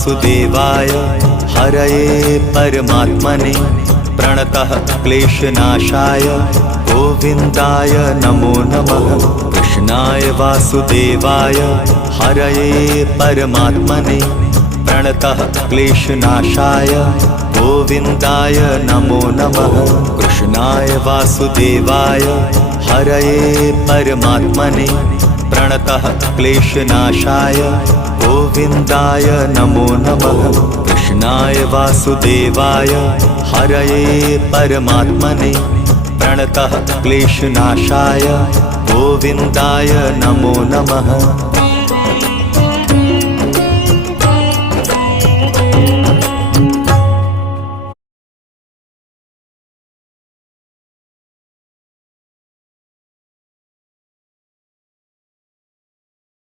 वासुदेवाय हरये परमात्मने प्रणतः क्लेशनाशाय गोविन्दाय नमो नमः। कृष्णाय वासुदेवाय हरये परमात्मने प्रणतः क्लेशनाशाय गोविन्दाय नमो नमः। कृष्णाय वासुदेवाय हरये परमात्मने प्रणतः क्लेशनाशाय गोविन्दाय नमो नमः। कृष्णाय वासुदेवाय हरये परमात्मने प्रणतः क्लेशनाशाय गोविन्दाय नमो नमः।